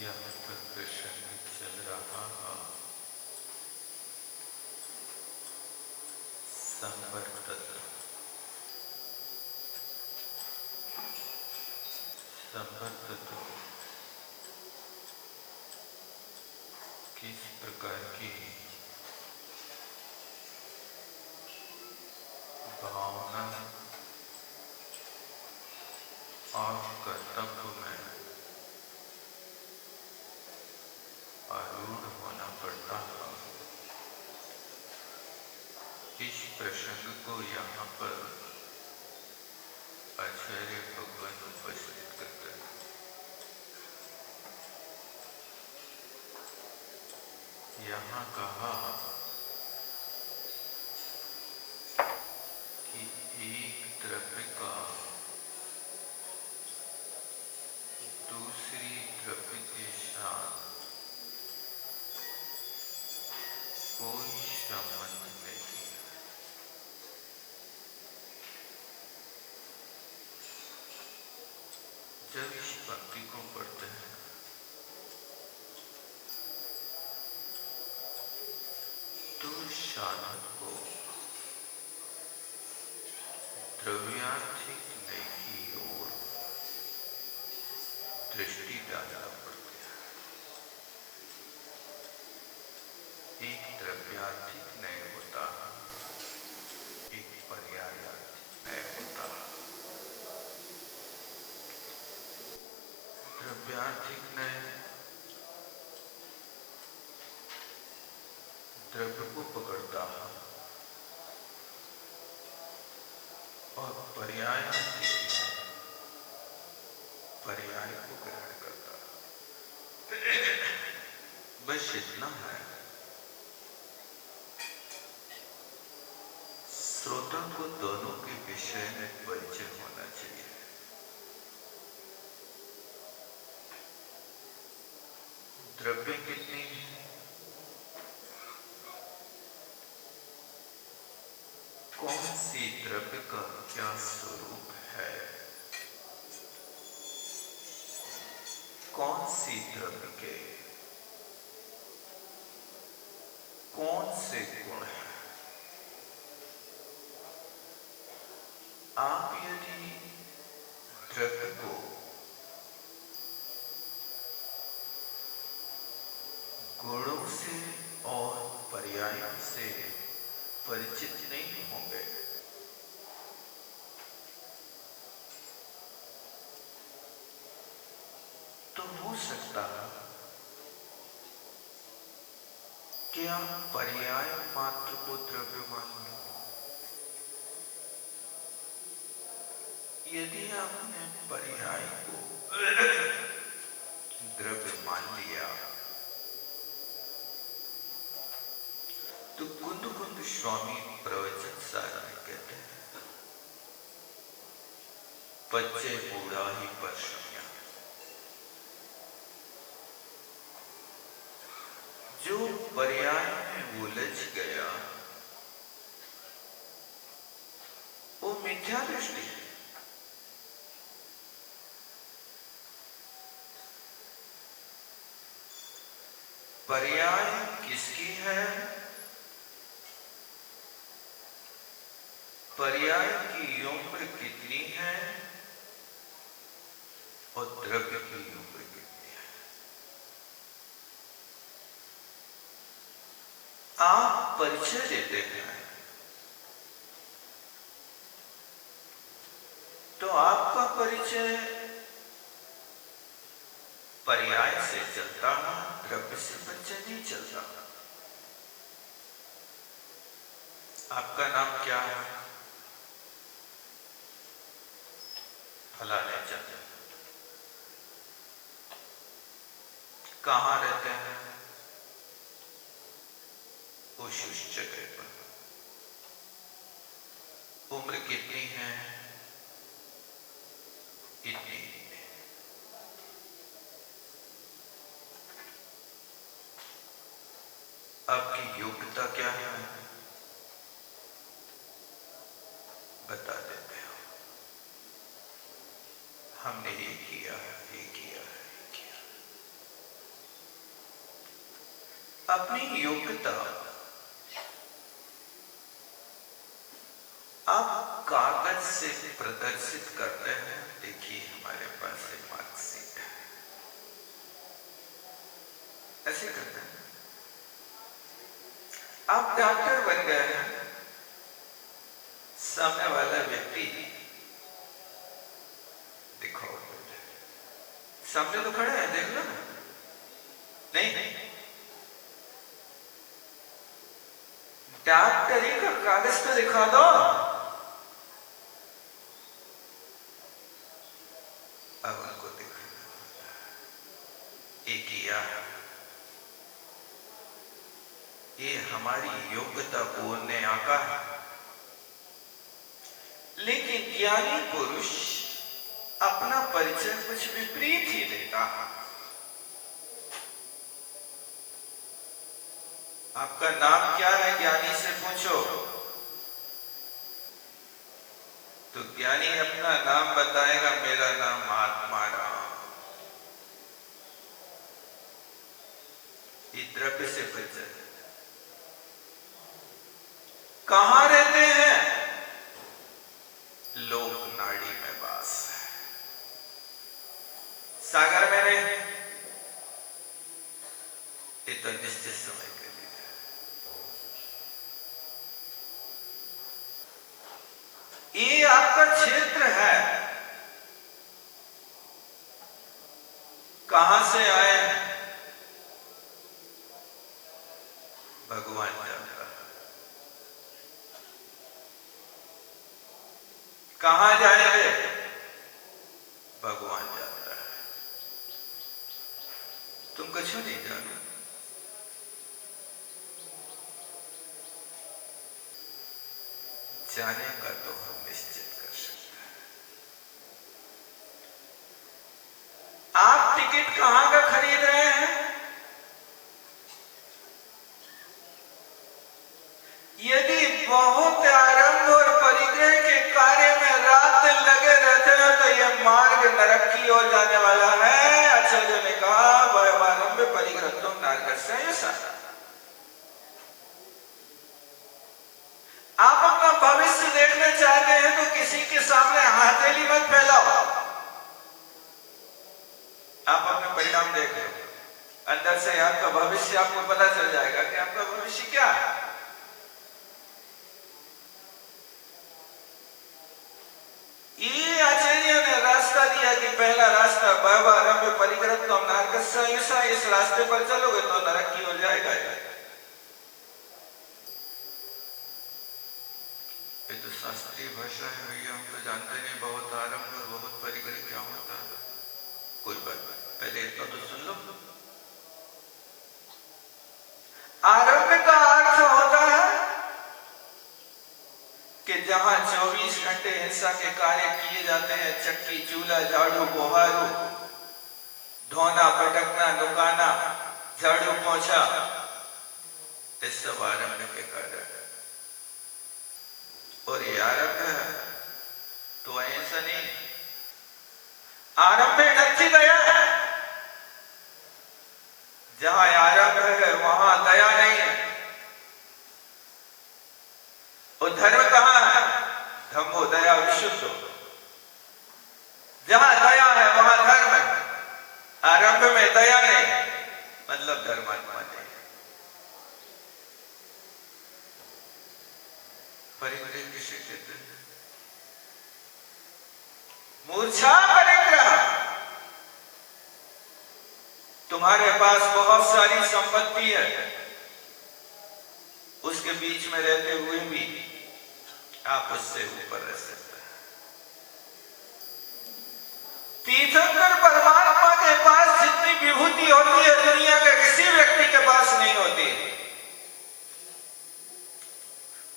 यहाँ पर प्रसंग चल रहा है संपर्क तत्व। संपर्क तत्व किस प्रकार की भावना और कर्तव्य में आरूढ़ होना पड़ता है, इस प्रसंग को यहाँ पर आचार्य भगवान उपस्थित करते हैं। यहाँ कहा कि एक द्रव्य का दूसरी द्रव्य के साथ कोई संबंध नहीं है। जब इस पंक्ति को पढ़ते हैं तो साधक को द्रव्यार्थिक नई की ओर दृष्टि डालना पड़ती है। एक द्रव्यार्थिक नय होता है, एक पर्यायार्थिक नय होता है। द्रव्यार्थिक नय द्रव्य को पकड़ता है और पर्यायार्थिक पर्याय को ग्रहण करता है। बस इतना है। श्रोता को दोनों के विषय में परिचय होना चाहिए। द्रव्य कितनी है, कौन सी द्रव्य का क्या स्वरूप है, कौन सी द्रव्य के कौन से गुण हैं। आप यदि द्रव्य को गुणों से और पर्यायों से परिचित नहीं होंगे तो हो सकता है कि आप पर्याय मात्र को द्रव्य मान लो। यदि आपने पर्याय को द्रव्य मान लिया तो कुंद कुंद स्वामी प्रवचन सार में कहते हैं, बच्चे बूढ़ा ही पर समया। जो पर्याय में उलझ गया वो मिथ्या दृष्टि है। पर्याय किसकी है, पर्याय की उम्र कितनी है और द्रव्य की उम्र कितनी है। आप परिचय देते हैं तो आपका परिचय पर्याय से चलता है, द्रव्य से परिचय नहीं चलता। आपका नाम क्या है, फलाने चंद्र। कहाँ रहते हैं, उस जगह पर। उम्र कितनी है, इतनी। आपकी योग्यता क्या है, बता देते हो। हमने ये किया है, ये किया है, ये किया है। अपनी योग्यता आप कागज से प्रदर्शित करते हैं। देखिए हमारे पास एक मार्कशीट है, ऐसे करते हैं। आप डॉक्टर बन गए हैं, सामने वाला व्यक्ति देखो सामने तो खड़ा है, देख लो ना। नहीं, डॉक्टरी का कागज तो दिखा दो। अब उनको दिखाना एक किया, ये हमारी योग्यता को ने आका है। लेकिन ज्ञानी पुरुष अपना परिचय कुछ विपरीत ही देता है। आपका नाम क्या है, ज्ञानी से पूछो तो ज्ञानी अपना नाम बताएगा, मेरा नाम आत्मा राम। ये द्रव्य से परिचय। कहां रहते हैं, लोक नाड़ी में वास है। सागर में रहे, ये तो निश्चित समय के लिए। ये आपका क्षेत्र है, कहां से आए हैं भगवान जानता है। कहां जाएंगे भगवान जानता है। तुम कुछ नहीं जानो। जाने का तो हम निश्चित कर सकते हैं। आप टिकट कहां का खरीद रहे हैं, यदि बहुत आरंभ और परिग्रह के कार्य में रात दिन लगे रहते हैं तो यह मार्ग नरक की ओर जाने वाला है। आचार्य ने कहा, वयमारंभ परिग्रह तुम नारकस्य ऐसा। आप अपना भविष्य देखना चाहते हैं तो किसी के सामने हथेली मत फैलाओ। आप अपना परिणाम देख लो, अंदर से आपका भविष्य आपको पता चल जाएगा कि आपका भविष्य क्या है। ये आचार्य ने रास्ता दिया कि पहला रास्ता वयमारंभ परिग्रह तुम नारकस्य ऐसा। इस रास्ते पर चलोगे तो नरक की ओर जाएगा। ये तो शास्त्रीय भाषा है भैया, हम तो जानते नहीं बहुत आरंभ और बहुत परिग्रह क्या होता है। कोई बात नहीं, पहले इतना तो सुन लो। आरंभ का अर्थ होता है कि जहां 24 घंटे हिंसा के कार्य किए जाते हैं, चक्की चूल्हा झाड़ू बुहारू, धोना पटकना नुकाना झाड़ू पोंछा, इस सब आरंभ के कार्य है। और ये आरंभ है तो ऐसा नहीं, आरंभ में अच्छी दया है। जहां आरंभ है वहां दया नहीं है। और धर्म कहां है, धम्मो दया विशुद्धो। जहां दया है वहां धर्म है। आरंभ में दया नहीं मतलब धर्मात्मा नहीं। परिग्रह किसे कहते हैं, मूर्छा परिग्रह। तुम्हारे पास बहुत सारी संपत्ति है, उसके बीच में रहते हुए भी आप उससे ऊपर रह सकते हैं। तीर्थंकर परमात्मा के पास जितनी विभूति होती है दुनिया के किसी व्यक्ति के पास नहीं होती।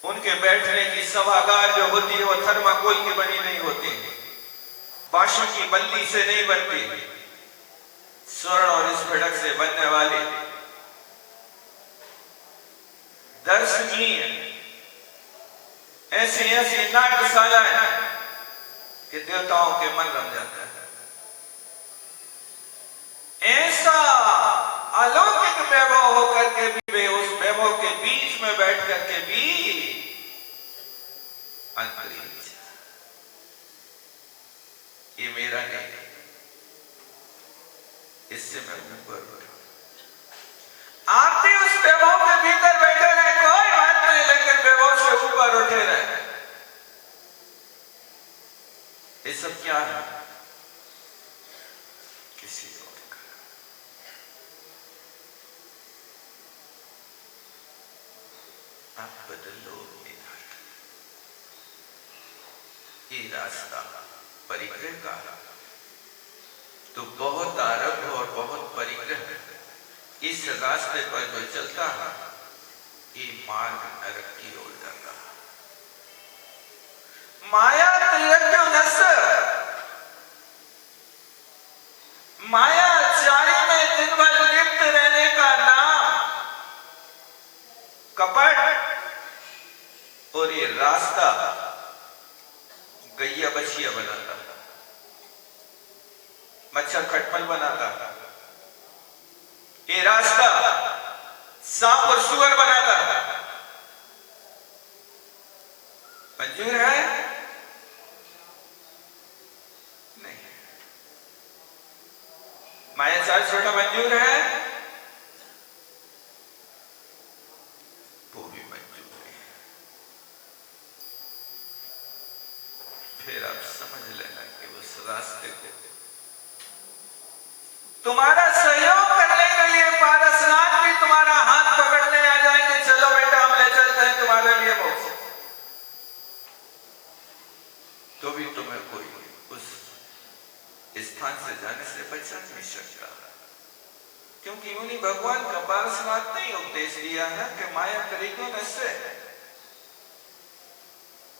उनके बैठने की सभागार जो होती है वो थर्माकोल की बनी नहीं होती, बांसों की बल्ली से नहीं बनती, स्वर्ण और स्फटिक से बनने वाली दर्शनीय ऐसी ऐसी नाट्यशालाएं कि देवताओं के मन रम जाता है। इससे मैं ऊपर उठा। आप भी उस वैभव के भीतर बैठे रहे, कोई बात नहीं, लेकिन वैभव से ऊपर उठे रहे। ये सब क्या है? किसी और का। आप बदल लो अपनी धारणा। ये रास्ता परिग्रह का तो बहुत आरंभ और बहुत परिग्रह। इस रास्ते पर जो चलता है ये मार्ग नरक की ओर जाता है। माया त्रियज्ञोनस्य, माया चारी में दिन भर लिप्त रहने का नाम कपट, और ये रास्ता गैया बछिया बनाता, मच्छर खटमल बनाता, ये रास्ता सांप और सुअर बनाता। मंजूर है? नहीं। मायाचार छोटा मंजूर है? वो भी मंजूर है। फिर आप समझ लेना कि उस रास्ते को तुम्हारा सहयोग करने के लिए पारसनाथ भी तुम्हारा हाथ पकड़ने आ जाएंगे, चलो बेटा हम ले चलते हैं तुम्हारे लिए मोक्ष। तो भी तुम्हें कोई उस स्थान से जाने से बचा नहीं सकता, क्योंकि उन्हीं भगवान का पारसनाथ ने उपदेश दिया है कि माया त्रिगुण से,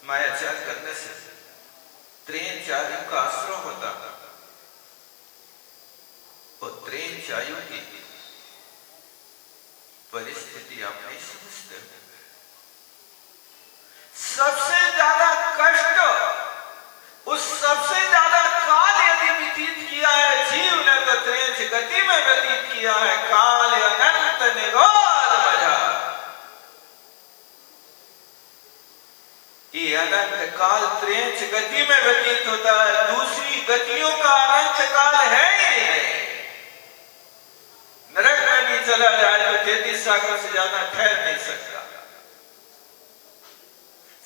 मायाचार करने से त्रेन चार्य का आश्रय होता है। त्रेन चायु की परिस्थिति आप नहीं समझते। सबसे ज्यादा कष्ट, उस सबसे ज्यादा काल यदि व्यतीत किया है जीव ने तो त्रेन गति में व्यतीत किया है। काल अनंत निगोद मजा, ये अनंत काल त्रेन गति में व्यतीत होता है। दूसरी गतियों का अनंत काल है ही नहीं। नरक में भी चला जाए तो 33 सागर से ज्यादा ठहर नहीं सकता।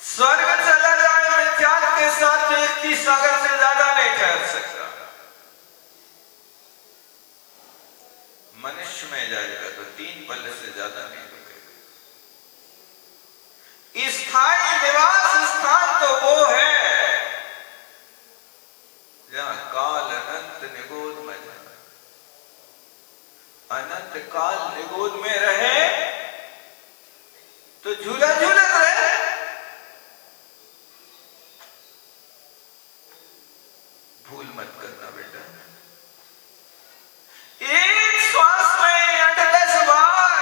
स्वर्ग चला जाए में त्याग के साथ तो 31 सागर से ज्यादा नहीं ठहर सकता। मनुष्य में जाएगा तो 3 पल्ले से ज्यादा नहीं रुकेगा। स्थायी निवास स्थान तो वो है जहां काल अनंत निगोद में, अनंत काल निगोद में रहे तो झूला झूलत रहे। भूल मत करना बेटा, एक श्वास में 8-10 बार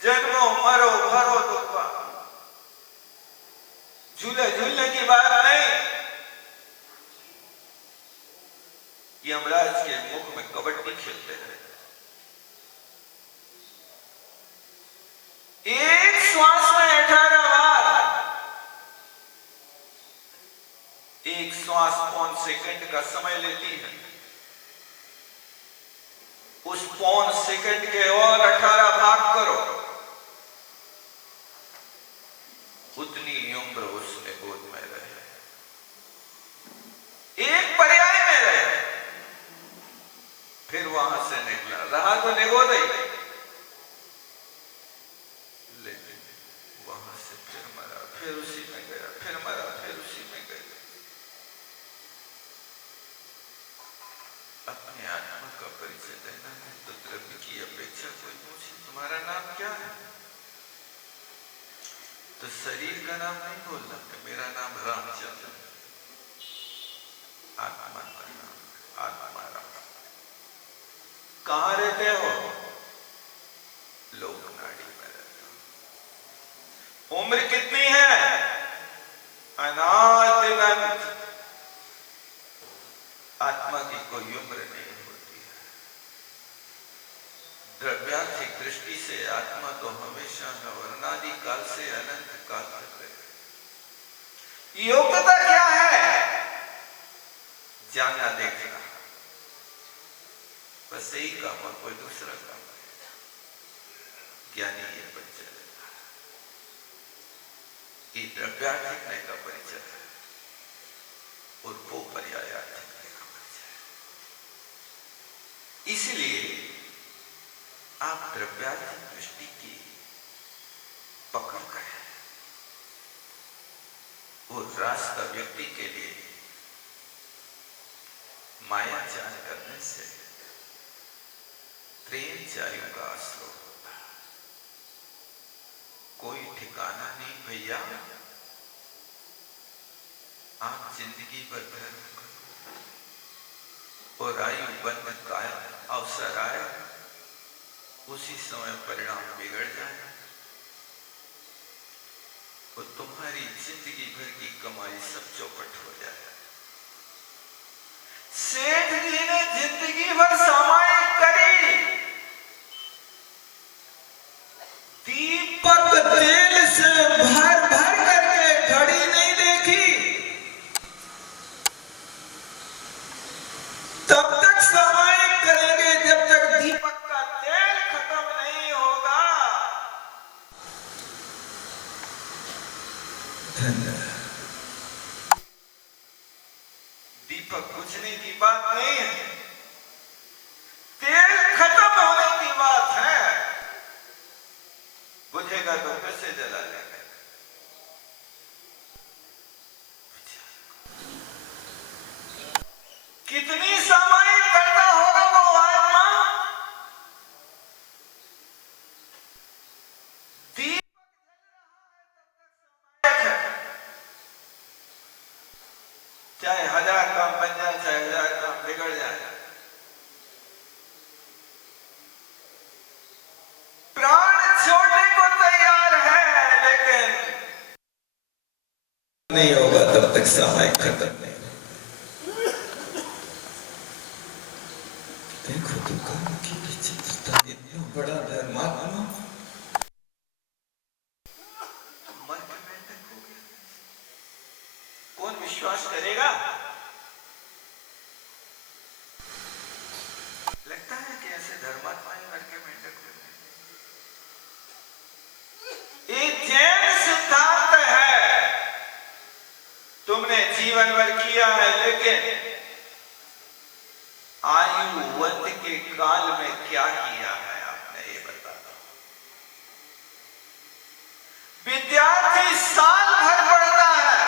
जन्मो मरो भरो दुखा। झूले झूलने की बात नहीं। यमराज के मुख में कबड्डी खेलते हैं। एक श्वास में 18 बार, एक श्वास 5 सेकंड का समय लेती है। उस 5 सेकंड के और 18 भाग करो, उतनी उम्र उसने गोद में रहे, एक पर्याय में रहे। फिर वहां से निकला, रहा तो निगोद ही, लेकिन वहां से फिर मरा, फिर उसी में गया, फिर मरा, फिर उसी में गया। अपने आत्मा का परिचय देना है तो द्रव्य की अपेक्षा कोई पूछे तुम्हारा नाम क्या है, तो शरीर का नाम नहीं बोलना कि मेरा नाम रामचंद्र। आत्मा का नाम, आत्मा राम। कहां रहते हो? लोकनाड़ी में रहता हूं। उम्र कितनी है? अनादिअनंत। आत्मा की कोई उम्र नहीं होती है। द्रव्यार्थिक दृष्टि से आत्मा तो हमेशा वर्णादि काल से अनंत काल तक रहे। योग्यता क्या है? जानना देखना। बस यही काम और कोई दूसरा काम ज्ञानी ये परिचय ये द्रव्यार्थिकने का परिचय है और वो पर्यायार्थिकने का परिचय है। इसलिए आप द्रव्यार्थिक दृष्टि की पकड़ करें। वो रास्ता व्यक्ति के लिए माया जान करने से प्रेम चायु का स्रोत होता है। कोई ठिकाना नहीं भैया, आप जिंदगी भर धर्म करो और आयु बंद का अवसर आए उसी समय परिणाम बिगड़ जाए और तुम्हारी जिंदगी भर की कमाई सब चौपट हो जाए। सेठ जी ने जिंदगी भर सामायिक करी, दीपक तेल से भर भर करके घड़ी नहीं देखी, तब तक सामायिक करेंगे जब तक दीपक का तेल खत्म नहीं होगा। दीपक बुझने की बात नहीं है, तेल खत्म होने की बात है। बुझेगा तो फिर से जला लेंगे। कितनी सामायिक करता होगा वो आत्मा? दीपक है, चाहे 1000 काम बन जाए, चाहे 1000 काम बिगड़ जाए, प्राण छोड़ने को तैयार है, लेकिन नहीं होगा तब तक सामायिक खत्म नहीं होगा। देखो दुकान की विचित्रता, इतना बड़ा धर्मात्मा कौन विश्वास करेगा? लगता है कि ऐसे धर्मात्मा ही मर के मेंढक हुए। एक जैन सिद्धांत है, तुमने जीवन भर किया है, लेकिन आयु वंत के काल में क्या किया है आपने, ये बता दो। विद्यार्थी साल भर पढ़ता है,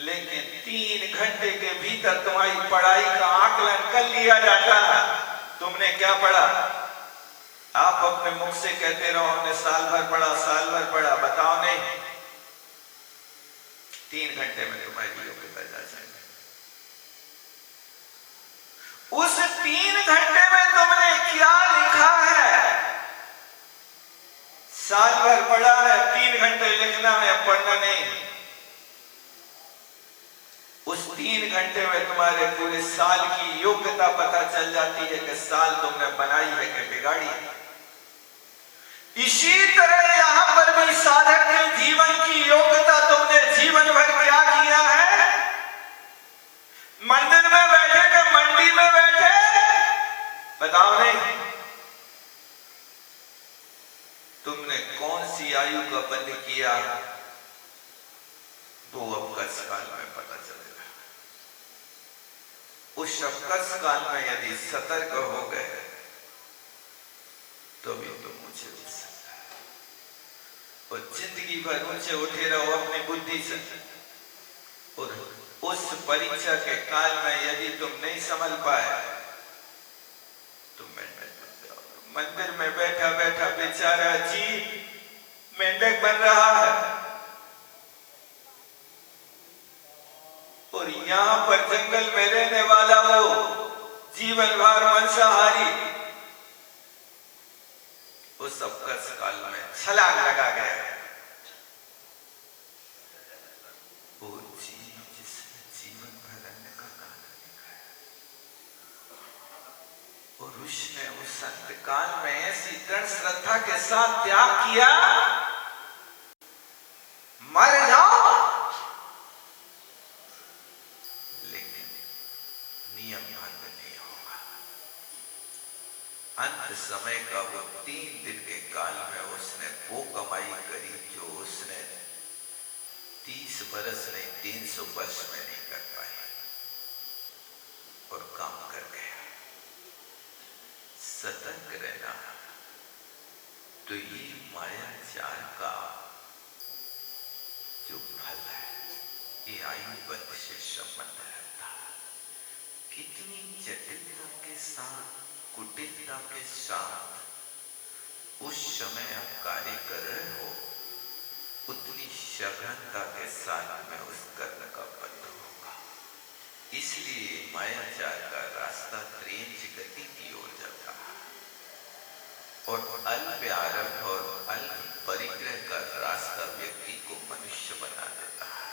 लेकिन 3 घंटे के भीतर तुम्हारी पढ़ाई का आकलन कर लिया जाता है। तुमने क्या पढ़ा? आप अपने मुख से कहते रहो हमने साल भर पढ़ा, साल भर पढ़ा, बताओ नहीं। 3 घंटे में तुम्हारी योग्यता जा जाएगी। उस 3 घंटे में तुमने क्या लिखा है? साल भर पढ़ा है, 3 घंटे लिखना है, पढ़ना नहीं। उस 3 घंटे में तुम्हारे पूरे साल की योग्यता पता चल जाती है कि साल तुमने बनाई है कि बिगाड़ी है। इसी तरह यहां पर भी साधक के जीवन की योग्यता तुमने जीवन भर क्या किया है? मंदिर में बैठे कि मंडी में बैठे, बताओ नहीं। तुमने कौन सी आयु का बंद किया, वो अब कस काल में पता चलेगा। उस कस काल में यदि सतर्क हो गए तो भी तुम ऊंचे उठ सकते हो। और जिंदगी भर ऊंचे उठे रहो अपनी बुद्धि से, और उस परीक्षा के काल में यदि तुम नहीं संभल पाए तो मेंढक बन जाओ। मंदिर में बैठा बैठा बेचारा जीव मेंढक बन रहा है, और यहां पर जंगल में रहने वाला वो जीवन भर मांसाहारी, वो सब कस काल में छलांग लगा गया। वो जीव जिसने जीवन भर रहने का काल दिखाया, और उसने उस अंतकाल में ऐसी दृढ़ श्रद्धा के साथ त्याग किया, मर जाओ लेकिन नियम अंत समय का वो 3 दिन के काल में उसने वो कमाई करी जो उसने 30 बरस नहीं 300 वर्ष में नहीं कर पाई, और काम कर गया। सतर्क रहना। तो ये मायाचार का जो फल है, ये आयु बंध से संबंध रहता है। कितनी जटिलता के साथ, कुटिलता के साथ उस समय आप कार्य कर रहे हो, उतनी सघनता के साथ में उस कर्म का बंध होगा। इसलिए मायाचार का रास्ता त्रेंच गति की ओर जाता है, और अल्प आरंभ और अल्प परिग्रह का रास्ता व्यक्ति को मनुष्य बना देता है।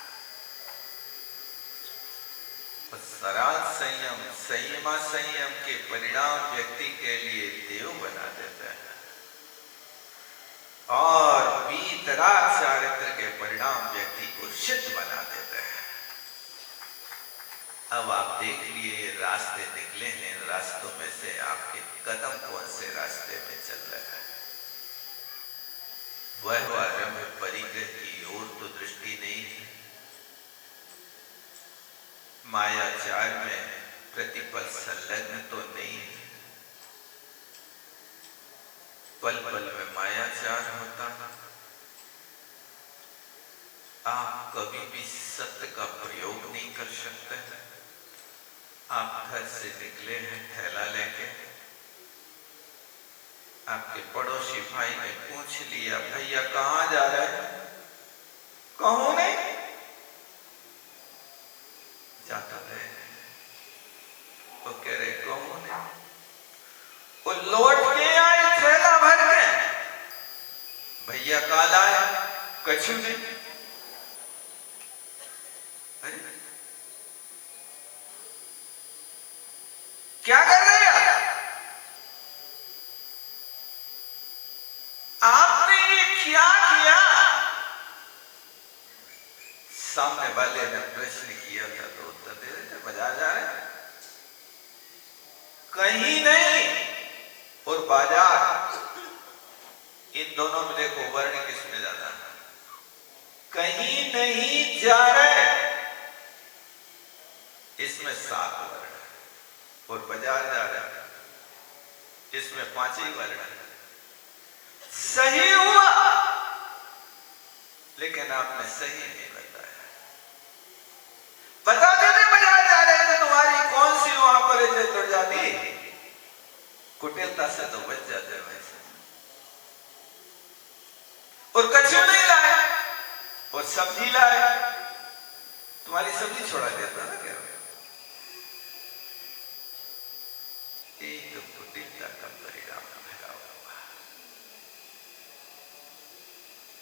सराज संयम, संयमा संयम के परिणाम व्यक्ति के लिए देव बना देता है, और वीतराग चारित्र के परिणाम व्यक्ति को सिद्ध बना देते हैं। अब आप देख लिए रास्ते निकले हैं, रास्तों में से आपके कदम कौन से रास्ते में चल रहे हैं। वह आरंभ परिग्रह की ओर तो दृष्टि नहीं है, मायाचार में प्रतिपल संलग्न तो नहीं है। पल पल में मायाचार होता है। आप कभी भी सत्य का प्रयोग नहीं कर सकते। आप घर से निकले हैं थैला लेके, आपके पड़ोसी भाई ने पूछ लिया, भैया कहाँ जा रहे हैं? कहूं नहीं, जाता रहे। वो कह रहे कहूं नहीं, वो लौट के आए थैला भर के। भैया काल आया, कछु नहीं। अरे क्या कर रहे हैं आपने? ये क्या किया? सामने वाले ने प्रश्न किया था तो उत्तर दे रहे थे, बाजार जा रहे हैं। कहीं नहीं और बाजार, इन दोनों में देखो वर्ण किसमें ज्यादा है? कहीं नहीं जा रहे, इसमें 7 वर्ण है, और बाजार जा रहे हैं, इसमें 5 ही वर्ण है। सही हुआ, लेकिन आपने सही नहीं बताया। बता देते बाजार जा रहे थे, तुम्हारी कौन सी वहां पर इज्जत उड़ जाती। कुटिलता से तो बच जाते वैसे। और कछु नहीं लाए और सब्जी लाए, तुम्हारी सब्जी छोड़ा देता ना क्या? एक तो कुटिलता का परिणाम भरा हुआ।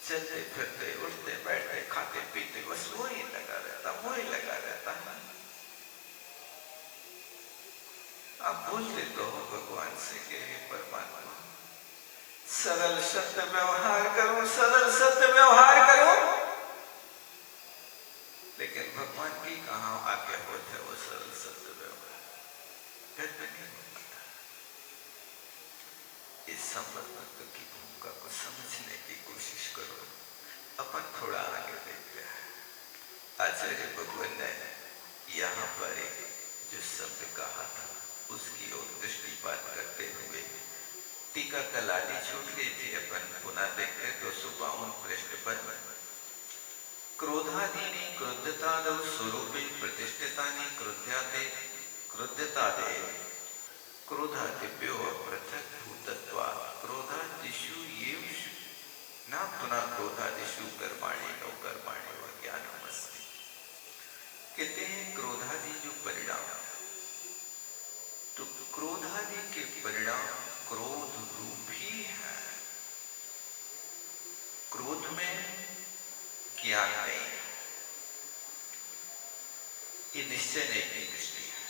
चलते फिरते, उठते बैठते, खाते पीते, बस वही लगा रहता, वही लगा रहता है। आप बोलते तो हो भगवान से कि हे परमात्मा, सरल सत्य व्यवहार करूं, सरल सत्य व्यवहार करूं, लेकिन भगवान की कहां आज्ञा होता है वो सरल सत्य व्यवहार घर में नहीं हो पाता। इस संबंध की भूमिका को समझने की कोशिश करो। अपन थोड़ा आगे देखते हैं। आचार्य भगवान ने यहाँ पर जो शब्द कहा था उसकी ओर दृष्टिपात करते हुए, टीका कल आदि छूट गई थी, अपन पुनः देखते 252 पृष्ठ पर। क्रोधादीनि क्रुद्धतादौ स्वरूपे प्रतिष्ठितानि क्रुद्धाते क्रुद्धतादे क्रोधादिभ्यो पृथक् भूतत्वात् क्रोधादिषु एव न पुनः क्रोधादिषु कर्माणि नो कर्माणि व ज्ञानमस्ति। कहते हैं क्रोधादि जो परिणाम, तो क्रोधादि के परिणाम क्रोध रूप ही है। क्रोध में ज्ञान नहीं है, ये निश्चय नहीं की दृष्टि है,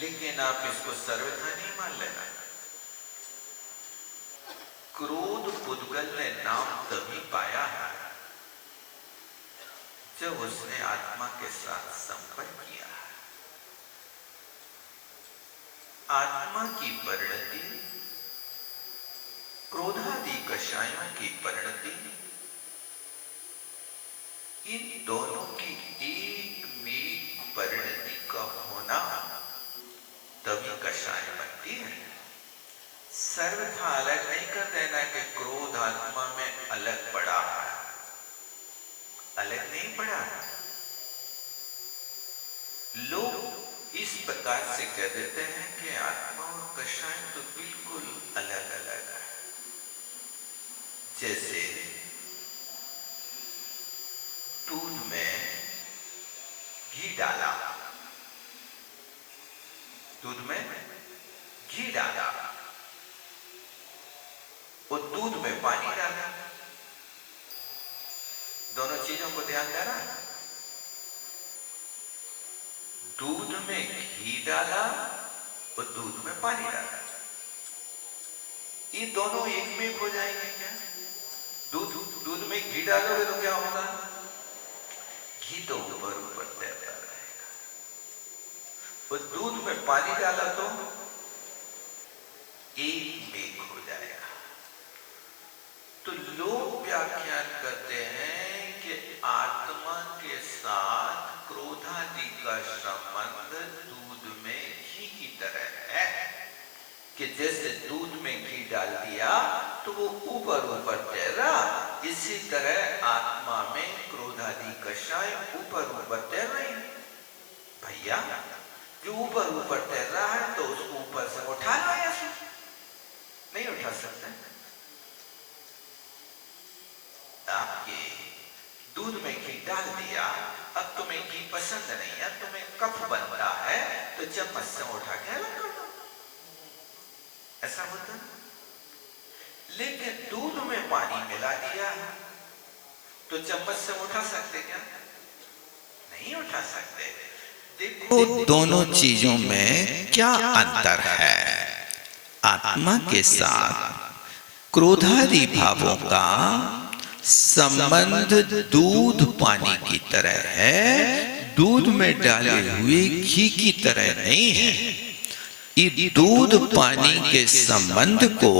लेकिन आप इसको सर्वथा नहीं मान लेना। क्रोध पुद्गल ने नाम तभी पाया है जब उसने आत्मा के साथ संपर्क किया है। आत्मा की परिणति, क्रोधादि कषायों की परिणति, इन दोनों की एक में परिणति का होना तभी कषाय बनती है। सर्वथा अलग नहीं कर देना कि क्रोध आत्मा में अलग पड़ा है, अलग नहीं पड़ा है। लोग इस प्रकार से कह देते हैं कि आत्मा और कषाय तो बिल्कुल अलग अलग है। जैसे दूध में घी डाला, दूध में घी डाला और दूध में पानी डाला, दोनों चीजों को ध्यान देना। दूध में घी डाला और दूध में पानी डाला, ये दोनों एक में हो जाएंगे क्या? दूध में घी डालोगे तो क्या होगा? घी तो ऊपर ऊपर तैरता रहेगा, और दूध में पानी डाला तो एक में हो जाएगा। तो लोग व्याख्यान करते हैं कि आत्मा के साथ क्रोधादि का संबंध दूध में घी की तरह है, कि जैसे दूध में घी डाल दिया तो वो ऊपर ऊपर तैरा, इसी तरह आत्मा में क्रोधादि कषाय ऊपर ऊपर तैर रही। भैया जो ऊपर ऊपर तैर रहा है तो उसको ऊपर से उठा लो, ऐसे नहीं उठा सकते। आपके दूध में घी डाल दिया, अब तुम्हें घी पसंद नहीं है, तुम्हें कफ बनता है तो चम्मच से उठा के अलग कर दो, ऐसा होता है। लेकिन दूध में पानी मिला दिया तो चम्मच से उठा सकते क्या? नहीं उठा सकते। देखो दोनों चीजों में क्या अंतर है। आत्मा के साथ क्रोधादि भावों का संबंध दूध पानी की तरह है, दूध में डाले हुए घी की तरह नहीं है। ये दूध पानी के संबंध को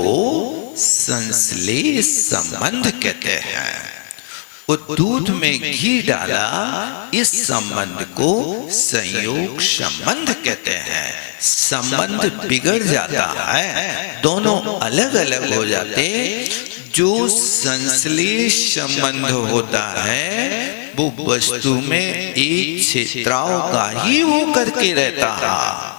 संश्लेष संबंध कहते हैं, और दूध में घी डाला, इस संबंध को संयोग संबंध कहते हैं। संबंध बिगड़ जाता है, दोनों अलग अलग हो जाते। जो संश्लेष संबंध होता है वो वस्तु में एक क्षेत्राओं का ही वो करके रहता है,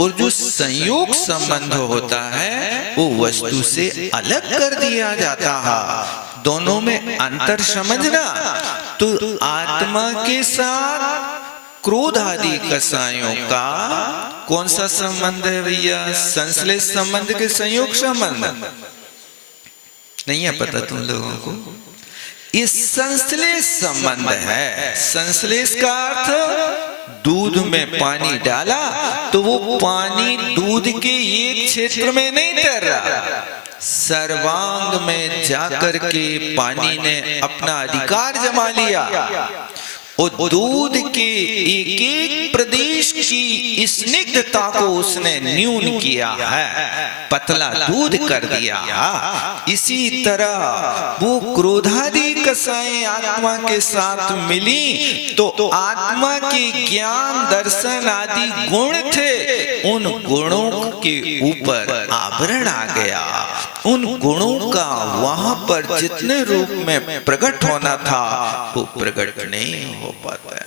और जो संयोग संबंध होता है वो वस्तु से अलग कर दिया जाता है। दोनों में अंतर समझना। तो आत्मा के साथ क्रोध आदि कषायों का कौन सा संबंध है भैया? संश्लेष संबंध के संयोग संबंध नहीं है पता तुम लोगों को? इस संश्लेष संबंध है। संश्लेष का अर्थ दूध में पानी डाला तो वो पानी दूध के एक क्षेत्र में नहीं तैर रहा, सर्वांग में जाकर के पानी ने अपना अधिकार जमा लिया, और दूध के एक एक प्रदेश की स्निग्धता को उसने न्यून किया है, पतला दूध कर दिया। इसी तरह वो क्रोधादि कषायें आत्मा के साथ मिली तो आत्मा के ज्ञान दर्शन आदि गुण थे, उन गुणों के ऊपर आवरण आ गया। उन गुणों का वहां पर जितने रूप में प्रकट होना था वो प्रकट नहीं हो पाता है।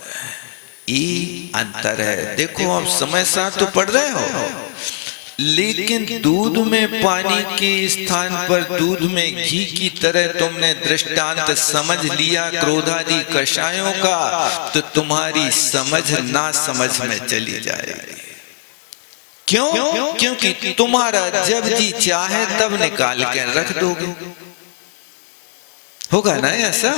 ये अंतर है। देखो आप समय साथ तो पढ़ रहे हो, लेकिन दूध में पानी के स्थान पर दूध में घी की तरह तुमने दृष्टांत समझ लिया क्रोधादि कषायों का, तो तुम्हारी समझ ना समझ में चली जाएगी। क्यों? क्योंकि तुम्हारा जब जी चाहे तब निकाल के रख दोगे, होगा ना ऐसा?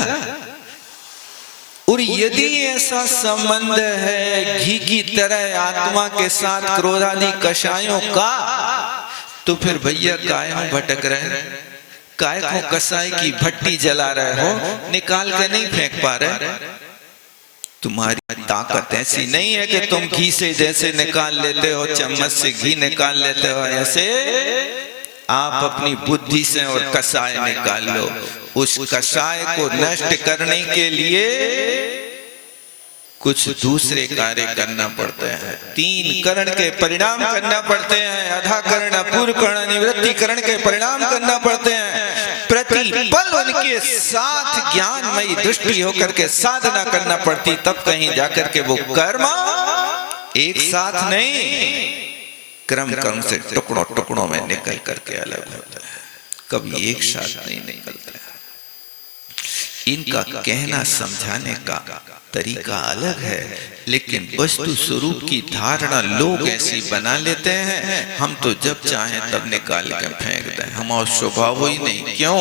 और यदि ऐसा संबंध है घी की तरह आत्मा के साथ क्रोधादि कषायों का, तो फिर भैया काय हो भटक रहे, काय को कसाई की भट्टी जला रहे हो, निकाल के नहीं फेंक पा रहे। तुम्हारी ताकत ऐसी नहीं है कि तुम घी से जैसे निकाल लेते हो, चम्मच से घी निकाल लेते हो, ऐसे आप अपनी बुद्धि से और कषाय निकाल लो। उस कषाय को नष्ट करने के लिए कुछ दूसरे कार्य करना पड़ते हैं। 3 करण के परिणाम करना पड़ते हैं। अधाकरण, अपूर्वकरण, निवृत्तिकरण के परिणाम करना पड़ते हैं। प्रतिपल उनके साथ ज्ञानमयी दृष्टि होकर के साधना करना पड़ती, तब कहीं जाकर के वो कर्म एक साथ नहीं, क्रम क्रम से टुकड़ों टुकड़ों में निकल करके अलग होता है, कभी एक साथ नहीं निकलता है। इनका कहना समझाने का तरीका अलग है, लेकिन वस्तु स्वरूप की धारणा लोग ऐसी बना लेते हैं, हम तो जब चाहें तब निकाल के फेंक दें, हमारा स्वभाव ही नहीं। क्यों?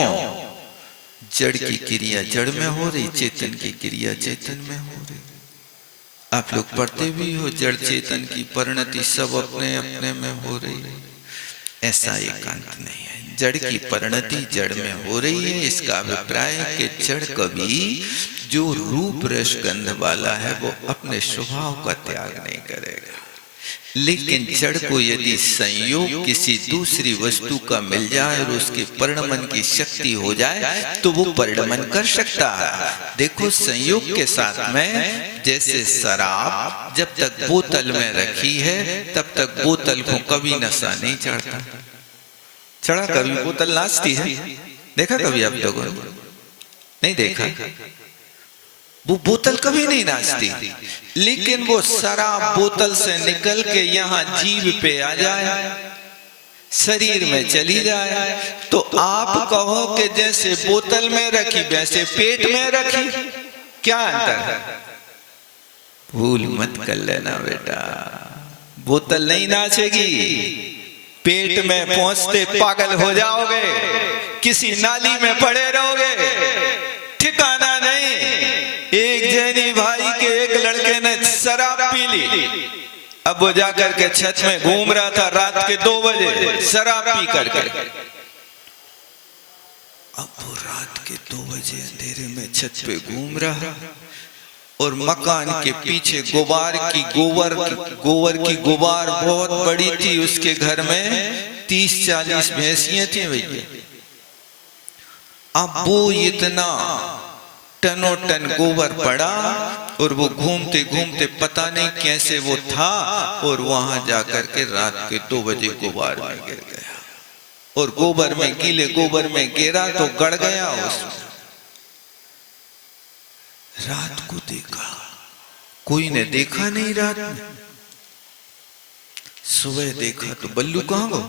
जड़ की क्रिया जड़ में हो रही, चेतन की क्रिया चेतन में हो रही। आप लोग पढ़ते भी हो, जड़ चेतन की परिणति सब अपने अपने में हो रही है। ऐसा एकांत नहीं है, जड़ की परिणति जड़ में हो रही है। इसका अभिप्राय है कि जड़ कभी जो रूप रस गंध वाला है वो अपने स्वभाव का त्याग नहीं करेगा, लेकिन जड़ को यदि संयोग किसी दूसरी वस्तु का मिल जाए और उसके परिणमन की शक्ति हो जाए तो वो परिणमन कर सकता है। देखो, संयोग के साथ में जैसे शराब जब तक बोतल में रखी है तब तक बोतल को कभी नशा नहीं चढ़ता। चढ़ा कभी बोतल नाचती है? देखा कभी आप लोगों ने? नहीं देखा। वो बोतल कभी नहीं नाचती, लेकिन वो शराब बोतल से निकल के यहाँ जीभ पे आ जाए, शरीर में चली जाए, तो आप कहो कि जैसे बोतल में रखी वैसे पेट में रखी, क्या अंतर है? भूल मत कर लेना बेटा, बोतल नहीं नाचेगी, पेट में पहुंचते पागल हो जाओगे, किसी नाली में पड़े रहोगे, ठिकाना नहीं। एक जैनी भाई के एक लड़के ने शराब पी ली, अब वो जाकर के छत में घूम रहा था रात के 2 बजे शराब पी करके। अब वो रात के 2 बजे अंधेरे में छत पे घूम रहा और मकान के पीछे गोबर की गुबार बहुत बड़ी थी। उसके घर में 30-40 भैंसियां थी भैया। अब वो इतना टनों टन गोबर पड़ा और वो घूमते घूमते पता नहीं कैसे वो था और वहां जाकर के रात के 2 बजे गोबर में गिर गया, और गोबर में गीले गोबर में गिरा तो गड़ गया उसमें। रात को देखा, कोई ने देखा नहीं रात में। सुबह देखा तो बल्लू कहां गो?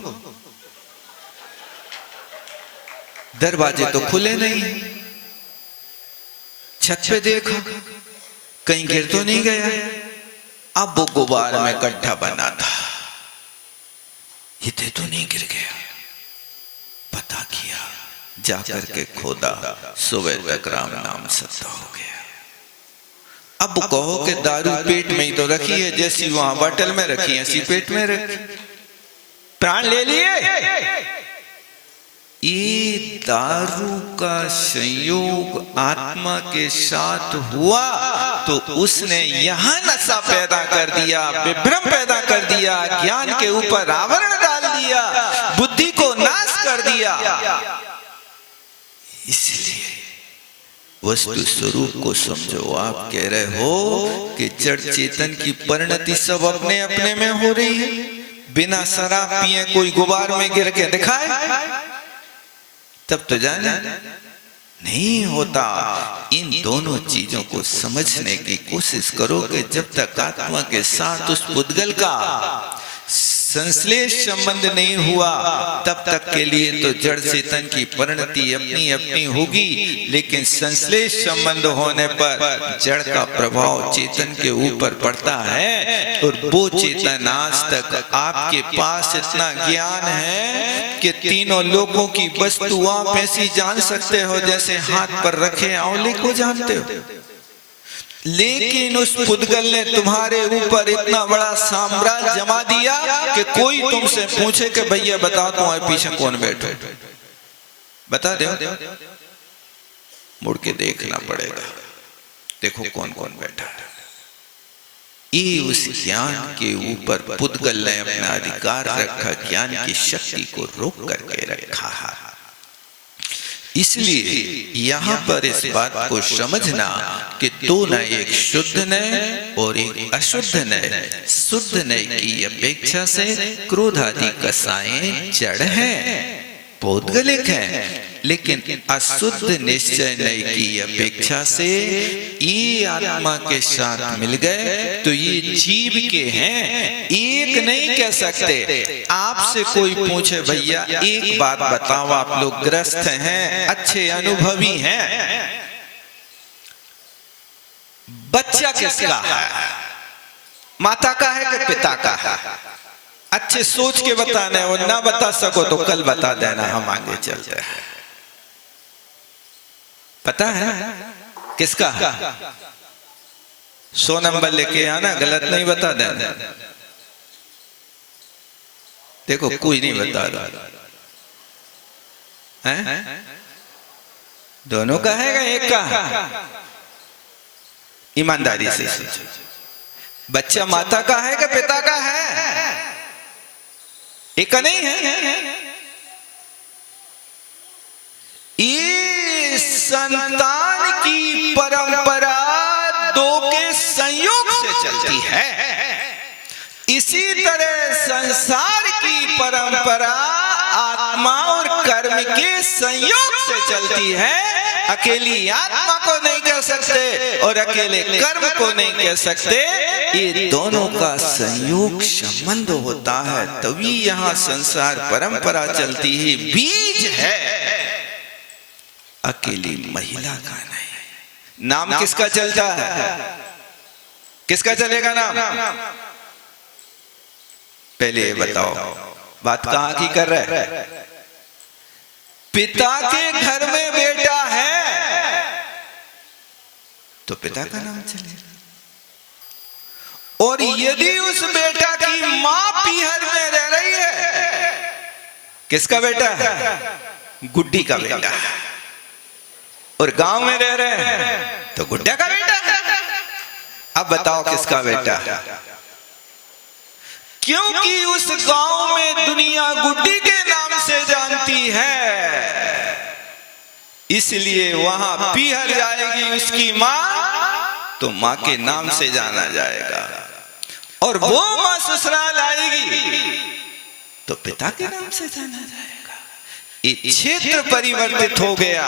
दरवाजे तो खुले नहीं। छत पे देखा, कहीं गिर तो नहीं गया। अब वो गुबार में गड्ढा बना था, इतने तो नहीं गिर गया। पता किया, जाकर के खोदा, सुबह तक राम नाम सत्ता हो गया। अब कहो कि दारू पेट में ही तो रखी है, जैसी वहां बोतल में रखी है ऐसी पेट में रखी, प्राण ले लिए। ये दारू का संयोग आत्मा के साथ हुआ तो उसने यहां नशा पैदा कर दिया, विभ्रम पैदा कर दिया, ज्ञान के ऊपर आवरण डाल दिया, बुद्धि को नाश कर दिया। इसलिए वस्तु स्वरूप को समझो। आप कह रहे हो कि जड़ चेतन की परिणति सब अपने अपने में हो रही है, बिना शराब पिए कोई गुबार में गिर के दिखाए तब तो जाना नहीं होता। इन दोनों चीजों को समझने की कोशिश करो कि जब तक आत्मा के साथ उस पुद्गल का संश्लेष संबंध नहीं हुआ तब तक के लिए तो जड़ चेतन की परिणति अपनी अपनी होगी, लेकिन संश्लेष संबंध होने पर जड़ का प्रभाव चेतन के ऊपर पड़ता है। और वो चेतन आज तक आपके पास इतना ज्ञान है कि तीनों लोगों की वस्तु आप ऐसी जान सकते हो जैसे हाथ पर रखे आंवले को जानते हो, लेकिन उस पुद्गल ने तुम्हारे ऊपर इतना बड़ा साम्राज्य जमा दिया कि कोई तुमसे पूछे कि भैया बता तुम्हारे पीछे कौन बैठे, बता दो, मुड़ के देखना पड़ेगा, देखो कौन कौन बैठा है। ये उस ज्ञान के ऊपर पुद्गल ने अपना अधिकार रखा, ज्ञान की शक्ति को रोक करके रखा है। इसलिए यहाँ पर इस बात को समझना कि दो न, एक शुद्ध नय और एक अशुद्ध नय। शुद्ध नय की अपेक्षा से क्रोध आदि कसाएं जड़ हैं, पौद्गलिक हैं, लेकिन अशुद्ध निश्चय नय की अपेक्षा से ये आत्मा के साथ मिल गए तो ये जीव के हैं, एक नहीं कह सकते। आपसे कोई पूछे भैया एक बात बताओ, आप लोग ग्रस्त हैं, अच्छे अनुभवी हैं, बच्चा किसका है? माता का है कि पिता का है? अच्छे सोच के बताना, और ना बता सको तो कल बता देना, हम आगे चलते हैं। पता है किसका है? 100 नंबर लेके आना, गलत नहीं बता देना। देखो कोई नहीं बता रहा है, दोनों का है या एक का? ईमानदारी से सोचो, बच्चा माता का है कि पिता का है? एक का नहीं है। ये संतान की परंपरा दो के संयोग से चलती है। इसी तरह संसार की परंपरा आत्मा और कर्म के संयोग से चलती है। अकेली आत्मा को नहीं कह सकते और अकेले कर्म को नहीं कह सकते, ये दोनों का संयोग संबंध होता है, तभी यहाँ संसार परंपरा चलती है। बीज है, अकेली महिला का नहीं। नाम किसका चलता है? किसका चलेगा नाम? पहले ये बताओ, बात कहां की कर रहे हैं? पिता के घर में बेटा है तो पिता का नाम चलेगा, और यदि उस बेटा की मां पीहर में रह रही है, किसका बेटा है? गुड्डी का बेटा है, और गांव में रह रहे हैं तो गुड्डा का बेटा है। अब बताओ किसका बेटा है? क्योंकि उस गांव में दुनिया गुड्डी के नाम से जानती है, इसलिए वहां पीहर जाएगी उसकी मां तो मां के नाम से जाना जाएगा, और वो मां ससुराल आएगी तो पिता के नाम से जाना जाएगा। ये क्षेत्र परिवर्तित हो गया।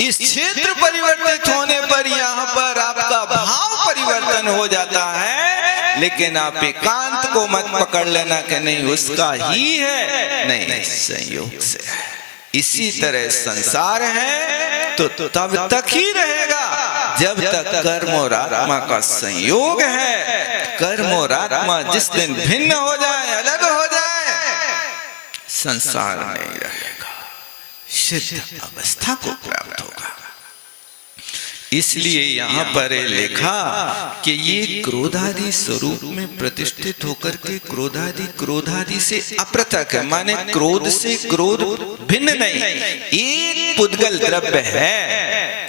इस क्षेत्र परिवर्तित होने पर यहाँ पर आपका भाव परिवर्तन हो जाता है, लेकिन आप एकांत को मत पकड़ लेना कि नहीं उसका ही है, नहीं संयोग से है। इसी तरह संसार है तो तब तक ही रहेगा जब तक कर्म और आत्मा का संयोग है। कर्म और आत्मा जिस दिन भिन्न हो जाए, अलग हो जाए, संसार नहीं रहेगा, सिद्ध अवस्था को प्राप्त होगा। इसलिए यहाँ पर लिखा कि ये क्रोधादि स्वरूप में प्रतिष्ठित होकर के क्रोधादि से अपृथक है, माने क्रोध से क्रोध भिन्न नहीं, एक पुद्गल द्रव्य है।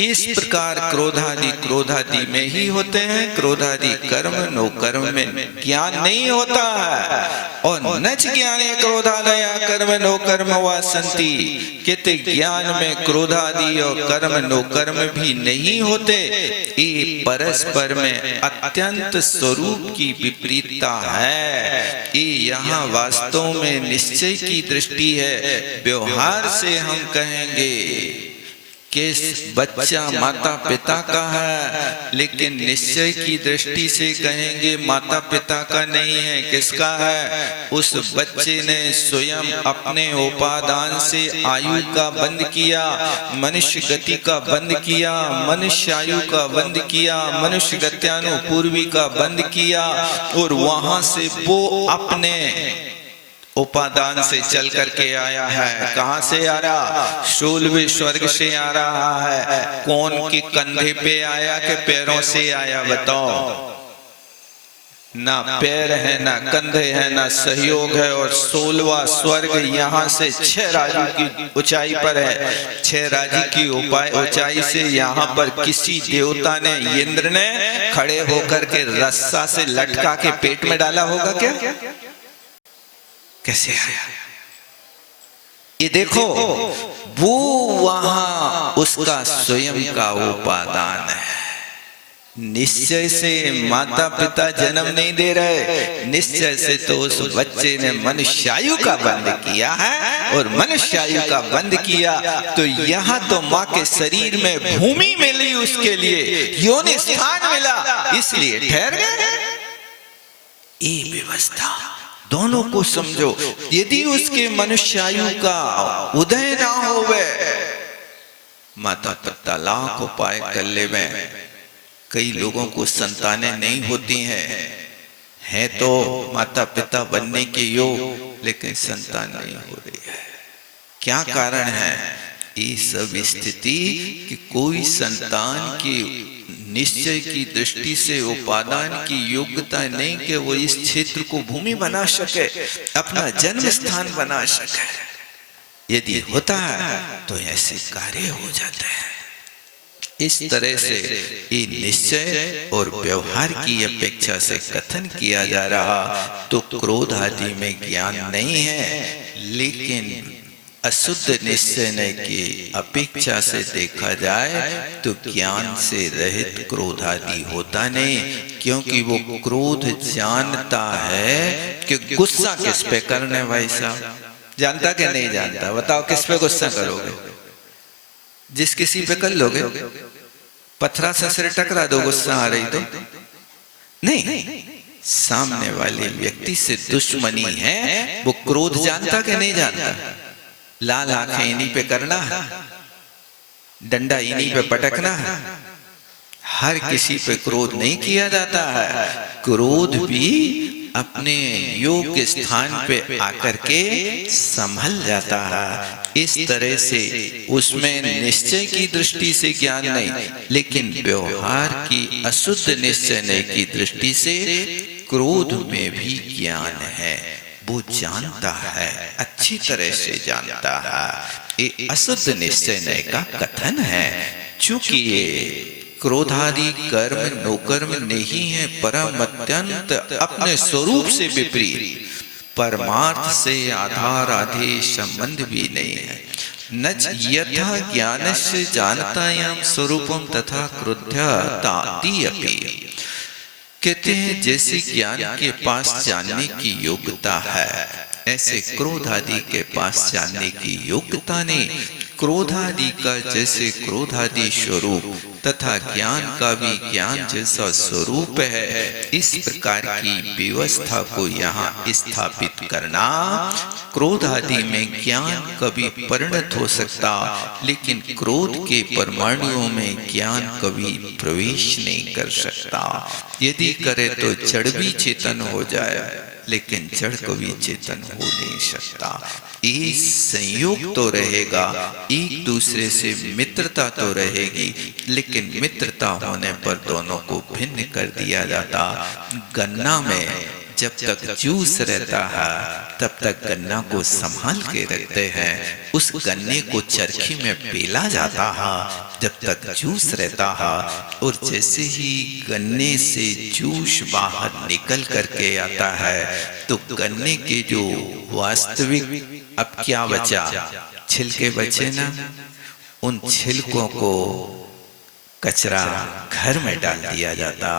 इस प्रकार क्रोधादि में ही होते हैं। क्रोधादि कर्म नो कर्म में ज्ञान नहीं होता है, और नच ज्ञाने क्रोधादया कर्म नो कर्म वासंति, कहते ज्ञान में क्रोधादि और कर्म नो कर्म भी नहीं होते। ये परस्पर में अत्यंत स्वरूप की विपरीतता है। ये यहाँ वास्तव में निश्चय की दृष्टि है। व्यवहार से हम कहेंगे कि बच्चा माता पिता का है, लेकिन निश्चय की दृष्टि से कहेंगे माता पिता का नहीं है, किसका है? उस बच्चे ने स्वयं अपने उपादान से आयु का बंद किया, मनुष्य गति का बंद किया, मनुष्य आयु का बंद किया, मनुष्य गत्यानुपूर्वी का बंद किया, और वहां से वो अपने उपादान से चल करके आया है। कहां से आ रहा? शूलवे स्वर्ग से आ रहा है। कौन के कंधे पे आया कि पैरों से आया? बताओ। ना पैर है, ना कंधे हैं, ना सहयोग है, और 16वां स्वर्ग यहाँ से 6 राजी की ऊंचाई पर है। 6 राजी की ऊंचाई से यहाँ पर किसी देवता ने, इंद्र ने खड़े होकर के रस्सा से लटका के पेट में डाला होगा क्या? कैसे आया? ये देखो, वो वहां उसका स्वयं का उपादान है। निश्चय से माता पिता जन्म नहीं दे रहे, निश्चय से तो उस बच्चे ने मनुष्यायु का बंध किया है, और मनुष्यायु का बंध किया तो यहाँ तो माँ के शरीर में भूमि मिली, उसके लिए योनि स्थान मिला, इसलिए ठहर गए। ये व्यवस्था दोनों को समझो। यदि उसके मनुष्यायु का उदय ना होवे, माता पिता लाख उपाय कर ले में, कई लोगों को संतानें नहीं होती हैं तो माता पिता बनने के योग, लेकिन संतान नहीं हो रही है। क्या कारण है? ये सब स्थिति कि कोई संतान की निश्चय की दृष्टि से उपादान की योग्यता नहीं कि वो इस क्षेत्र को भूमि बना सके, अपना जन्म स्थान बना सके। यदि होता है तो ऐसे कार्य हो जाते हैं। इस तरह से ये निश्चय और व्यवहार की अपेक्षा से कथन किया जा रहा तो क्रोध आदि में ज्ञान नहीं है, लेकिन अशुद्ध निश्चय की अपेक्षा से देखा जाए तो ज्ञान से रहित क्रोध आदि होता नहीं, क्योंकि वो क्रोध जानता है कि गुस्सा किस पे करने। भाई साहब, जानता कि नहीं जानता? बताओ, किस पे गुस्सा करोगे? जिस किसी पे कर लोगे, पत्थरा से सिर टकरा दो, गुस्सा आ रही तो नहीं। सामने वाले व्यक्ति से दुश्मनी है, वो क्रोध जानता कि नहीं जानता? लाल आंखें इन्हीं पे करना है, डंडा इन्हीं पे पटकना है। हर किसी पे क्रोध नहीं किया जाता है। क्रोध भी अपने योग्य स्थान पे आकर के संभल जाता है। इस तरह से उसमें निश्चय की दृष्टि से ज्ञान नहीं, लेकिन व्यवहार की अशुद्ध निश्चय की दृष्टि से क्रोध में भी ज्ञान है। वो जानता है, अच्छी तरह से जानता है। ये अशुद्ध निश्चय का कथन है। चूंकि ये क्रोधादि कर्म नोकर्म नहीं है, परम अत्यंत अपने स्वरूप से विपरीत, परमार्थ से आधार आधे संबंध भी नहीं है। न यथा ज्ञानस्य जानतायाम स्वरूपम तथा क्रोध्यताति अपि। कहते हैं जैसे ज्ञान के पास जानने की योग्यता है, ऐसे क्रोध आदि के पास जानने की योग्यता नहीं। क्रोधादि का जैसे क्रोधादि स्वरूप तथा ज्ञान का भी ज्ञान जैसा स्वरूप है, इस प्रकार की व्यवस्था को यहाँ स्थापित करना। क्रोध आदि में ज्ञान कभी परिणत हो सकता, लेकिन क्रोध के परमाणुओं में ज्ञान कभी प्रवेश नहीं कर सकता। यदि करे तो जड़ भी चेतन हो जाए, लेकिन जड़ कभी चेतन हो नहीं सकता। ये संयोग तो रहेगा, एक दूसरे से मित्रता तो रहेगी, लेकिन मित्रता होने पर दोनों को भिन्न कर दिया जाता। गन्ना में जब तक जूस रहता है तब तक गन्ना को संभाल के रखते हैं, उस गन्ने को चरखी में पेला जाता है जब तक जूस रहता है। और जैसे ही गन्ने से जूस बाहर निकल करके आता है तो गन्ने के जो वास्तविक, अब क्या बचा, छिलके बचे ना, उन छिलकों को कचरा घर में डाल दिया जाता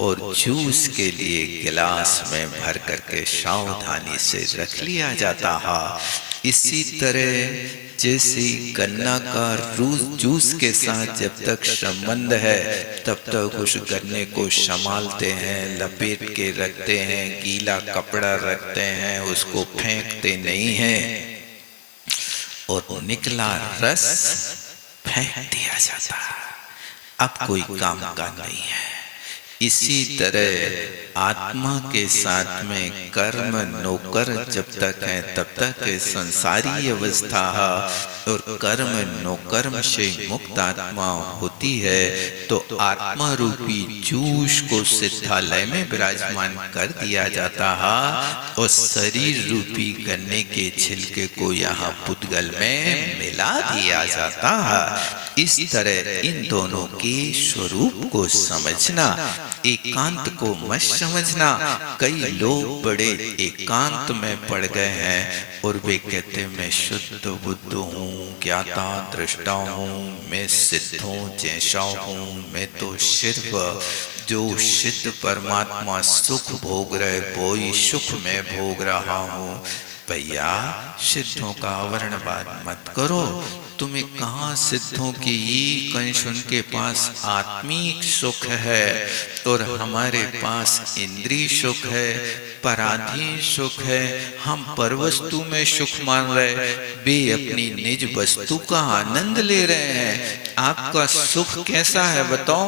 और जूस के लिए गिलास में भर करके सावधानी से रख लिया जाता है। इसी तरह जैसे गन्ना का जूस के साथ जब तक संबंध है तब तक उस गन्ने को संभालते हैं, लपेट के रखते हैं, गीला कपड़ा रखते हैं, उसको फेंकते नहीं हैं, और निकला रस फेंक दिया जाता है। अब कोई काम का नहीं है। इसी तरह आत्मा के साथ में कर्म नौकर जब तक है तब तक संसारी अवस्था और कर्म नौकर्म से मुक्त आत्मा होती है तो आत्मा रूपी जूश को सिद्धालय में विराजमान कर दिया जाता है और शरीर रूपी गन्ने के छिलके को यहाँ पुद्गल में मिला दिया जाता है। इस तरह इन दोनों के स्वरूप को समझना, एकांत को मत समझना। कई लोग बड़े एकांत में पड़ गए हैं और वे कहते मैं शुद्ध बुद्ध हूँ, ज्ञाता दृष्टा हूँ, मैं सिद्ध हूँ, जैसा हूँ, मैं तो सिर्फ जो सिद्ध परमात्मा सुख भोग रहे वो ही सुख में भोग रहा हूँ। भैया सिद्धों का आवरणवाद मत करो। तुम्हें कहाँ सिद्धों की ये कंश उनके पास आत्मिक सुख है और हमारे पास इंद्रिय सुख है, पराधीन सुख है। हम परवस्तु में सुख मान रहे, वे अपनी निज वस्तु का आनंद ले रहे हैं। आपका सुख कैसा है बताओ?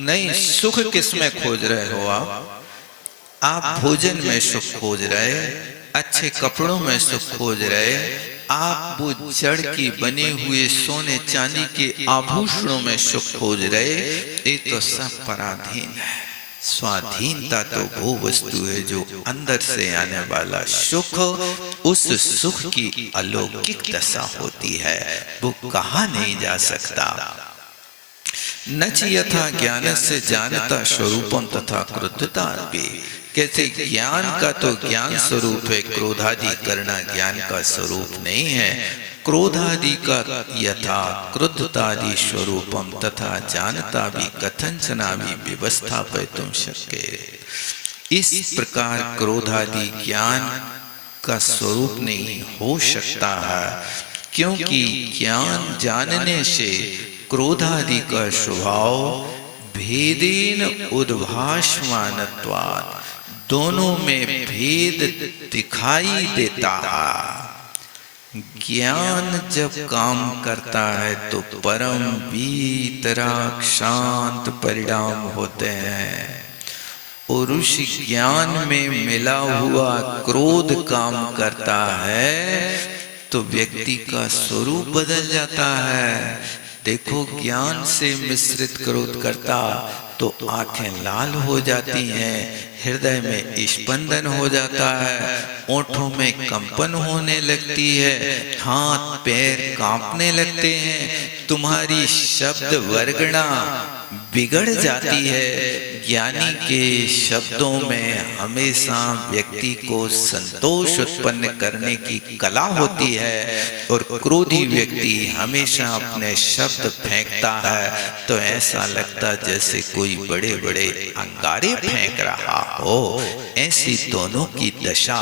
नहीं, सुख किस में खोज रहे हो आप भोजन में सुख खोज रहे, अच्छे कपड़ों में सुख खोज रहे, आप वो जड़ की बने हुए सोने चांदी के आभूषणों में सुख खोज रहे। ये तो सब पराधीन है। स्वाधीनता तो वो वस्तु है जो अंदर से आने वाला सुख, उस सुख की अलौकिक दशा होती है, वो कहा नहीं जा सकता। नच यथा ज्ञान से जानता स्वरूपम तथा क्रोधता भी। कैसे ज्ञान का तो ज्ञान स्वरूप है, क्रोधादि करना ज्ञान का स्वरूप नहीं है। क्रोधादि का यथा क्रोधतादि स्वरूपम तथा जानता भी कथंचना भी व्यवस्था पे तुम शक्य। इस प्रकार क्रोधादि ज्ञान का स्वरूप नहीं हो सकता है, क्योंकि ज्ञान जानने से क्रोधादि का स्वभाव भेदेन उद्भासमानत्वात्, दोनों में भेद दिखाई देता है। ज्ञान जब काम करता है तो परम वीतराग शांत परिणाम होते हैं, और उस ज्ञान में मिला हुआ क्रोध काम करता है तो व्यक्ति का स्वरूप बदल जाता है। देखो, ज्ञान से मिश्रित क्रोध करता तो आंखें लाल हो जाती हैं, हृदय में स्पंदन हो जाता है, ओठों में कंपन होने लगती है, हाथ पैर कांपने लगते हैं, तुम्हारी शब्द वर्गणा बिगड़ जाती है। ज्ञानी के शब्दों में हमेशा व्यक्ति को संतोष उत्पन्न करने की कला होती है, और क्रोधी व्यक्ति हमेशा अपने शब्द फेंकता है तो ऐसा लगता जैसे कोई बड़े बड़े अंगारे फेंक रहा हो। ऐसी दोनों की दशा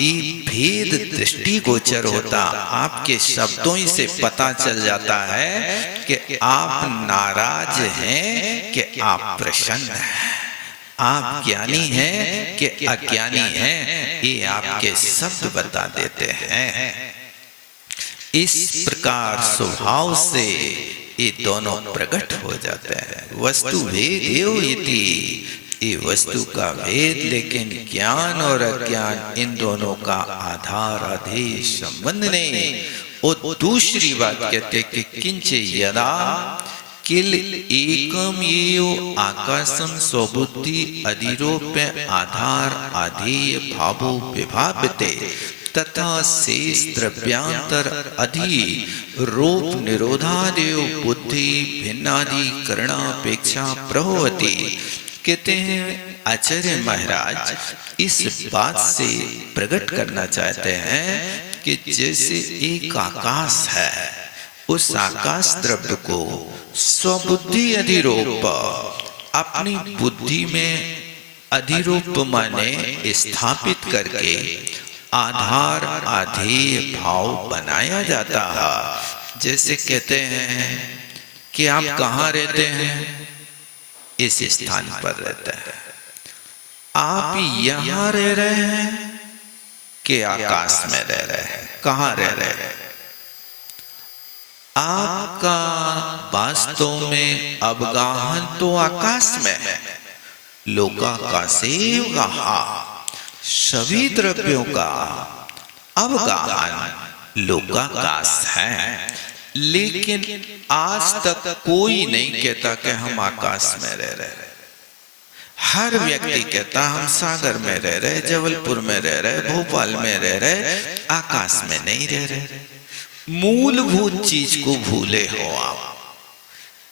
एक भेद दृष्टि गोचर होता। आपके शब्दों ही से पता चल जाता है कि आप नाराज हैं कि आप प्रसन्न हैं, आप ज्ञानी हैं कि अज्ञानी हैं, ये आपके शब्द बता देते हैं। इस प्रकार स्वभाव से ये दोनों प्रकट हो जाते हैं। वस्तु भेदेव इति, ये वस्तु का भेद, लेकिन ज्ञान और अज्ञान इन दोनों का आधार अधेय संबंध नहीं। और दूसरी बात कहते कि किंच यदा किल एकम एव आकाशम स्वबुद्धि अधिरोप्य आधार आधेय भावो विभाव्यते तथा शेष द्रव्यांतर अधि रूप निरोधादेव बुद्धि भिन्नादि करणापेक्षा प्रभवती। कहते हैं आचार्य महाराज इस बात से प्रकट करना चाहते हैं कि जैसे एक आकाश है, उस आकाश द्रव्य को स्वबुद्धि अधिरूप, अपनी बुद्धि में अधिरूप माने स्थापित करके आधार आधेय भाव बनाया जाता है। जैसे कहते हैं कि आप कहाँ रहते हैं, इस स्थान पर रहते हैं। आप यहाँ रह रहे हैं कि आकाश में रह रहे हैं, कहाँ रह रहे हैं? आपका वास्तव में अवगाहन तो आकाश में है, लोकाकाशेव गहा। सभी द्रव्यों का अवगाहन लोकाकाश है, लेकिन आज तक कोई नहीं कहता कि हम आकाश में रह रहे। हर व्यक्ति कहता हम सागर में रह रहे, जबलपुर में रह रहे, भोपाल में रह रहे, आकाश में नहीं रह रहे। मूलभूत चीज को भूले हो आप।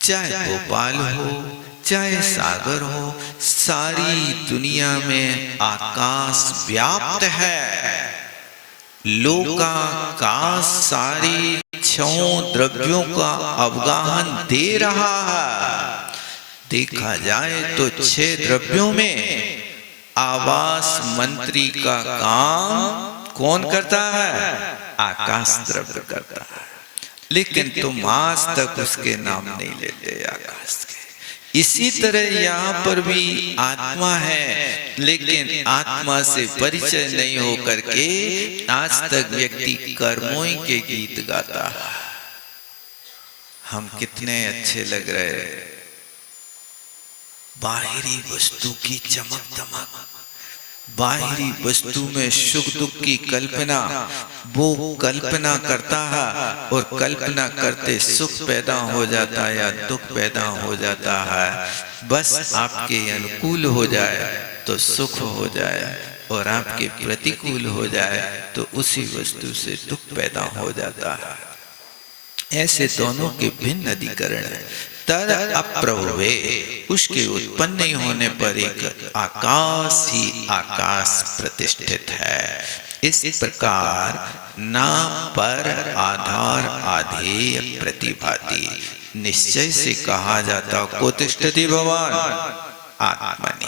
चाहे भोपाल हो, चाहे सागर हो, सारी दुनिया में आकाश व्याप्त है। लोकाकाश सारी छहों द्रव्यों का अवगाहन दे रहा है। देखा जाए तो 6 द्रव्यों में आवास मंत्री का काम कौन करता है? आकाश द्रव्य करता है, लेकिन तुम आज तक उसके नाम नहीं लेते आकाश के। इसी तरह यहाँ पर भी आत्मा है, लेकिन आत्मा से परिचय नहीं हो करके आज तक व्यक्ति कर्मों के गीत गाता है। हम कितने अच्छे लग रहे हैं, बाहरी वस्तु की चमक दमक, बाहरी वस्तु में सुख दुख की कल्पना, वो कल्पना करता है और कल्पना करते सुख पैदा हो जाता है या दुख पैदा हो जाता है। बस आपके अनुकूल हो जाए तो सुख हो जाए, और आपके प्रतिकूल हो जाए तो उसी वस्तु से दुख पैदा हो जाता है। ऐसे दोनों के भिन्न अधिकरण है। तद अप्रभवे, उसके उत्पन्न नहीं होने पर एक आकाश ही आकाश प्रतिष्ठित है। इस प्रकार नाम पर आधार आधेय प्रतिभाति निश्चय से कहा जाता को तिष्ठति भगवान आत्मनि।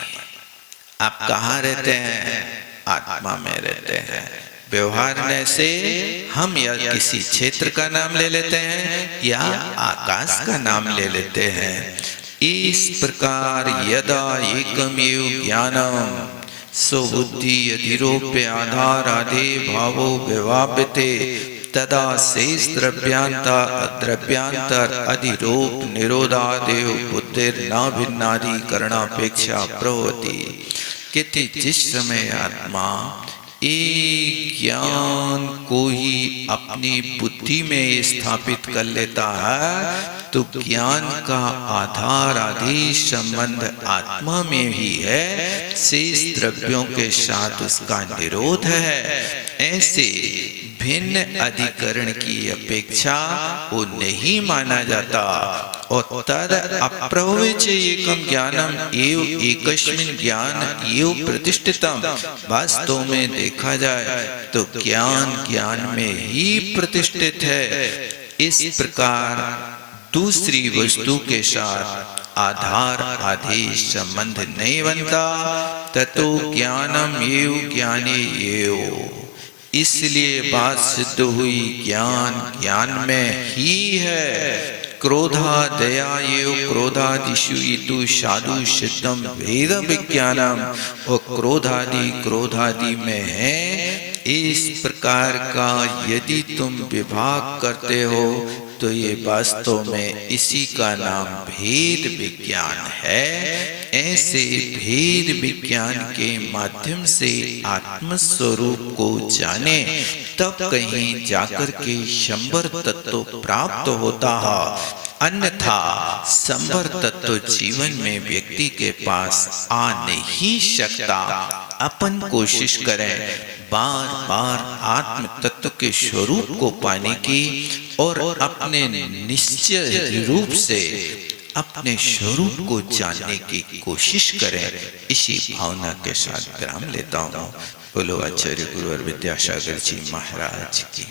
आप कहाँ रहते हैं? आत्मा में रहते हैं। व्यवहार में से हम या किसी क्षेत्र का नाम ले लेते हैं या आकाश का नाम ले लेते हैं। इस प्रकार यदा एकमेव ज्ञानम सुबुद्धि अधिरोप्य आधार आदि भावो विवाप्यते तदा शेष द्रव्यांतर अधिरोप निरोधादेव बुद्धिर न भिन्नाधिकरणापेक्षा प्रभवति। कहते जिस समय आत्मा एक ज्ञान को ही अपनी बुद्धि में स्थापित कर लेता है तो ज्ञान का आधार आदि संबंध आत्मा में ही है, शेष द्रव्यों के साथ उसका निरोध है। ऐसे भिन्न अधिकरण की अपेक्षा वो नहीं माना जाता। और तद अप्रभविच एकम ज्ञानम एव एकस्मिन् ज्ञान एव प्रतिष्ठितम। वास्तव में देखा जाए तो ज्ञान ज्ञान में ही प्रतिष्ठित है। इस प्रकार दूसरी वस्तु के साथ आधार आदि संबंध नहीं बनता। ततो ज्ञानम एव ज्ञाने एव, इसलिए बात सिद्ध हुई ज्ञान ज्ञान में ही है। क्रोधा दया एव क्रोधादिषु इतु साधु सिद्धम भेद विज्ञानम, और क्रोधादि क्रोधादि में है। इस प्रकार का यदि तुम विभाग करते हो तो ये वास्तव में इसी का नाम भेद विज्ञान है। ऐसे भेद विज्ञान के माध्यम से आत्म स्वरूप को जाने तब कहीं जाकर के संवर तत्व प्राप्त होता है। अन्यथा संवर तत्व जीवन में व्यक्ति के पास आ नहीं सकता। अपन कोशिश करें बार बार आत्म तत्व के स्वरूप को पाने की और अपने निश्चय रूप से अपने स्वरूप को जानने की कोशिश करें। इसी भावना के साथ विराम लेता हूँ। बोलो आचार्य गुरुवर विद्यासागर जी महाराज की।